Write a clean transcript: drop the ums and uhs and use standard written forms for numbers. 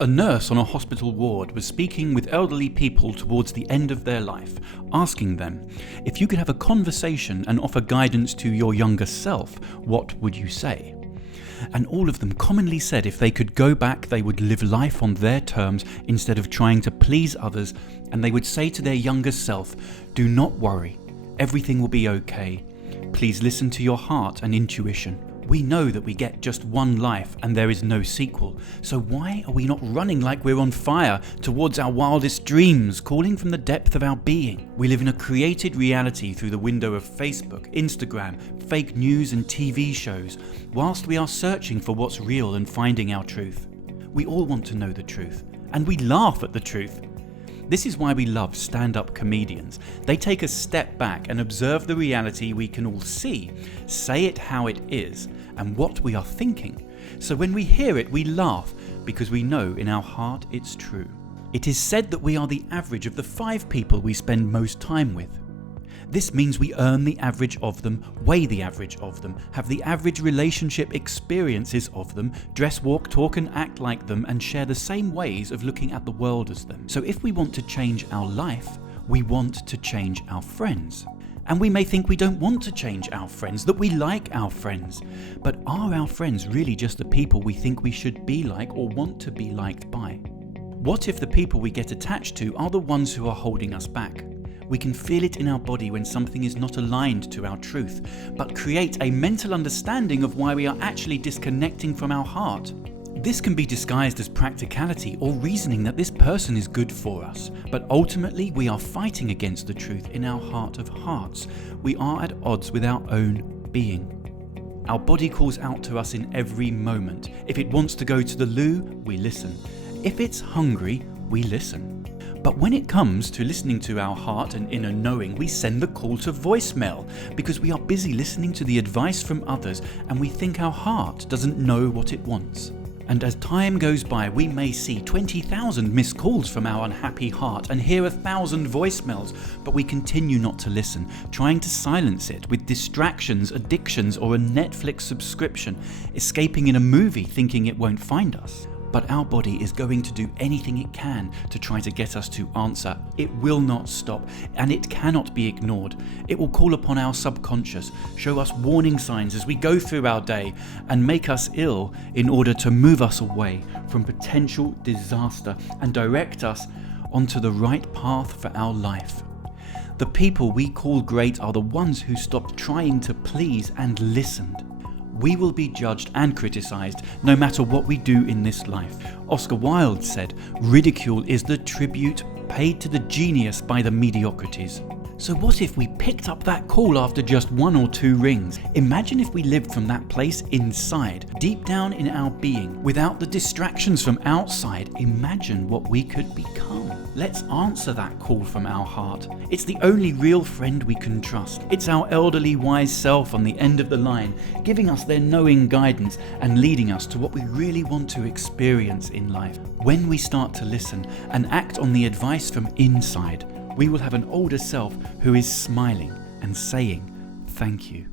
A nurse on a hospital ward was speaking with elderly people towards the end of their life, asking them, if you could have a conversation and offer guidance to your younger self, what would you say? And all of them commonly said if they could go back, they would live life on their terms instead of trying to please others, and they would say to their younger self, do not worry, everything will be okay. Please listen to your heart and intuition. We know that we get just one life and there is no sequel, so why are we not running like we're on fire towards our wildest dreams, calling from the depth of our being? We live in a created reality through the window of Facebook, Instagram, fake news and TV shows, whilst we are searching for what's real and finding our truth. We all want to know the truth, and we laugh at the truth. This is why we love stand-up comedians. They take a step back and observe the reality we can all see, say it how it is, and what we are thinking. So when we hear it, we laugh because we know in our heart it's true. It is said that we are the average of the 5 people we spend most time with. This means we earn the average of them, weigh the average of them, have the average relationship experiences of them, dress, walk, talk and act like them, and share the same ways of looking at the world as them. So if we want to change our life, we want to change our friends. And we may think we don't want to change our friends, that we like our friends. But are our friends really just the people we think we should be like or want to be liked by? What if the people we get attached to are the ones who are holding us back? We can feel it in our body when something is not aligned to our truth, but create a mental understanding of why we are actually disconnecting from our heart. This can be disguised as practicality or reasoning that this person is good for us, but ultimately we are fighting against the truth in our heart of hearts. We are at odds with our own being. Our body calls out to us in every moment. If it wants to go to the loo, we listen. If it's hungry, we listen. But when it comes to listening to our heart and inner knowing, we send the call to voicemail because we are busy listening to the advice from others and we think our heart doesn't know what it wants. And as time goes by, we may see 20,000 missed calls from our unhappy heart and hear 1,000 voicemails, but we continue not to listen, trying to silence it with distractions, addictions, or a Netflix subscription, escaping in a movie thinking it won't find us. But our body is going to do anything it can to try to get us to answer. It will not stop, and it cannot be ignored. It will call upon our subconscious, show us warning signs as we go through our day, and make us ill in order to move us away from potential disaster and direct us onto the right path for our life. The people we call great are the ones who stopped trying to please and listened. We will be judged and criticised no matter what we do in this life. Oscar Wilde said, ridicule is the tribute paid to the genius by the mediocrities. So what if we picked up that call after just 1 or 2 rings? Imagine if we lived from that place inside, deep down in our being, without the distractions from outside. Imagine what we could become. Let's answer that call from our heart. It's the only real friend we can trust. It's our elderly wise self on the end of the line, giving us their knowing guidance and leading us to what we really want to experience in life. When we start to listen and act on the advice from inside, we will have an older self who is smiling and saying, thank you.